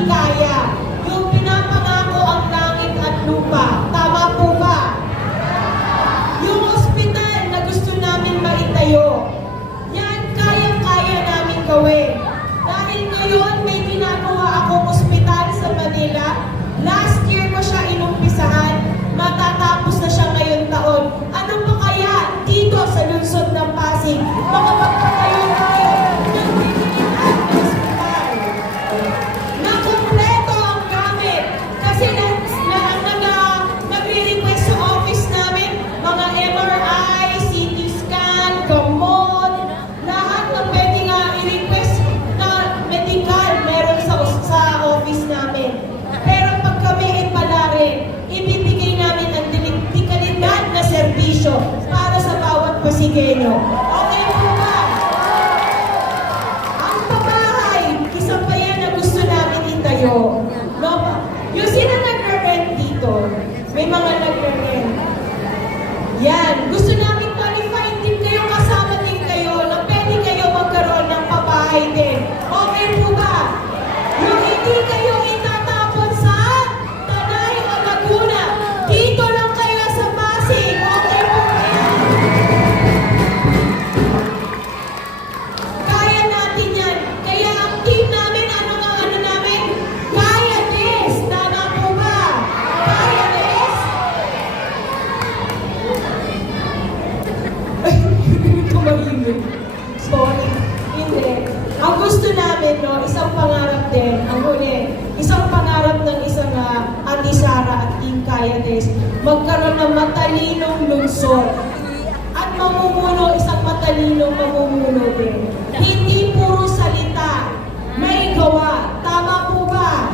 hindi kaya. Yung pinapangako ang langit at lupa. Tama po ba? Yung ospital na gusto namin maitayo, yan kayang-kaya namin gawin. Dahil ngayon may ginagawa akong ospital sa Manila. Last year ko siya inumpisahan, matatapos na siya ngayon taon. Ano pa kaya dito sa lungsod ng Pasig? Makapagpatayo tayo ng pilihan ng ospital. Nakumpleto ang gamit kasi nagre-request sa office namin mga MRI, CT scan, gamot, lahat na pwede nga i-request na medical meron sa office namin. Pero pag kami ay pala rin, ibibigay namin ang dekalidad na serbisyo para sa bawat Pasigueño. Okay po ba? Ang pabahay, isa pa yan na gusto namin itayo. No? Yung sino nag-rent dito, may mga nag-rent. Yan, gusto namin qualify din kayo, kasama din kayo, na pwede kayo magkaroon ng pabahay din. Okay po ba? Yung hindi kayo itatapon sa Tanay o Laguna, dito lang kayo sa Pasig. Okay po ba yan? Kaya natin yan. Kaya ang team namin, ano namin? Kaya this. Tama po ba? Kaya this? Ay, tumahimik. Sorry. Hindi. Ang gusto namin, no, isang pangarap din, ang huli, isang pangarap ng isang Ate Sara at Team Kaya Des, magkaroon ng matalinong lungsod. At mamumuno, isang matalinong mamumuno din. Hindi puro salita, may gawa. Tama po ba?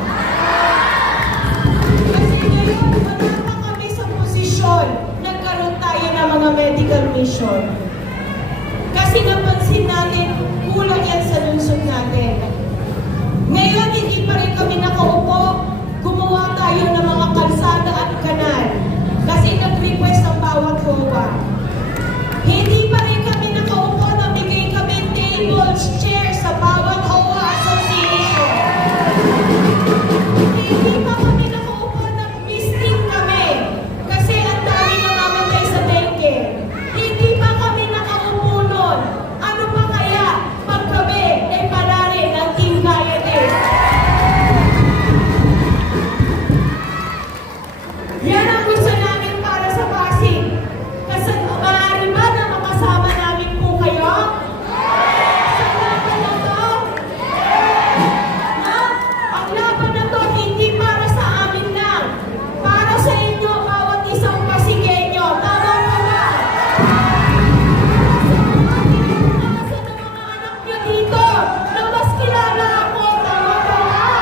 Kasi ngayon, wala pa kami sa posisyon. Nagkaroon tayo ng mga medical mission. Kasi napansin natin, kulang yan sa lungsod natin. Ngayon, hindi pa rin kami nakaupo. Gumawa tayo ng mga kalsada at kanal. Kasi nag-request ang bawat HOA. Hindi pa rin kami nakaupo na bigay kami tables, chairs sa bawat HOA association. Hindi pa kami nakaupo na visiting kami. Kasi ang dami namamatay sa dengue. Hindi pa kami nakaupo nun. Ano pa kaya pag kami ay palarin ng Team Kaya Des? Yan ang gusto namin para sa Pasig. Kasi maaari ba na makasama namin po kayo? Sa laban na to? Ha? Ang laban na to hindi para sa amin lang. Para sa inyo, bawat isang Pasigueño. Tama po ba? Para sa mga anak nyo dito na mas kilala ako. Tama po ba?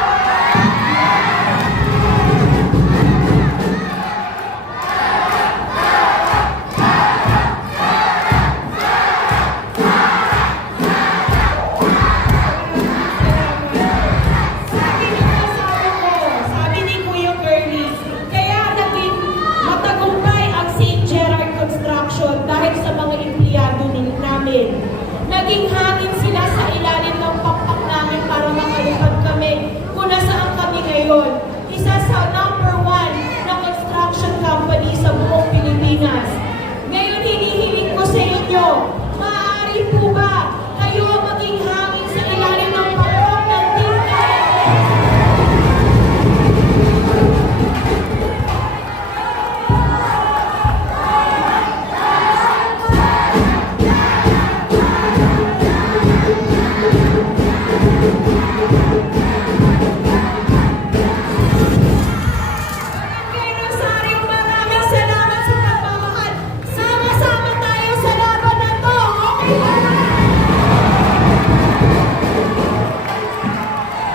Sabi ni Kuya Curly, kaya naging matagumpay ang St. Gerard Construction dahil sa mga empleyado namin. Naging hangin sila sa ilalim ng pakpak namin para makalipad kami kung nasaan kami ngayon. Isa sa #1 na construction company sa buong Pilipinas. Ngayon hinihiling ko sa inyo, maaari po ba kayo maging hangin sa ilalim ng pakpak ng Team Kaya Des? Kay Rosario, maraming salamat sa pagmamahal. Sama-sama tayo sa laban na to. Okay ba?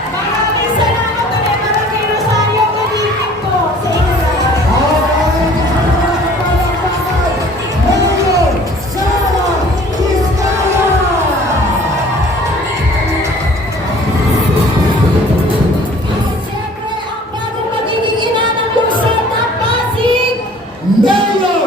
Maraming salamat ulit para kay Rosario. Ganipin ko sa inyo lahat. Mayor Sara Vizcaya! Siyempre, ang bagong magiging ina ng lungsod ng Pasig. Mayor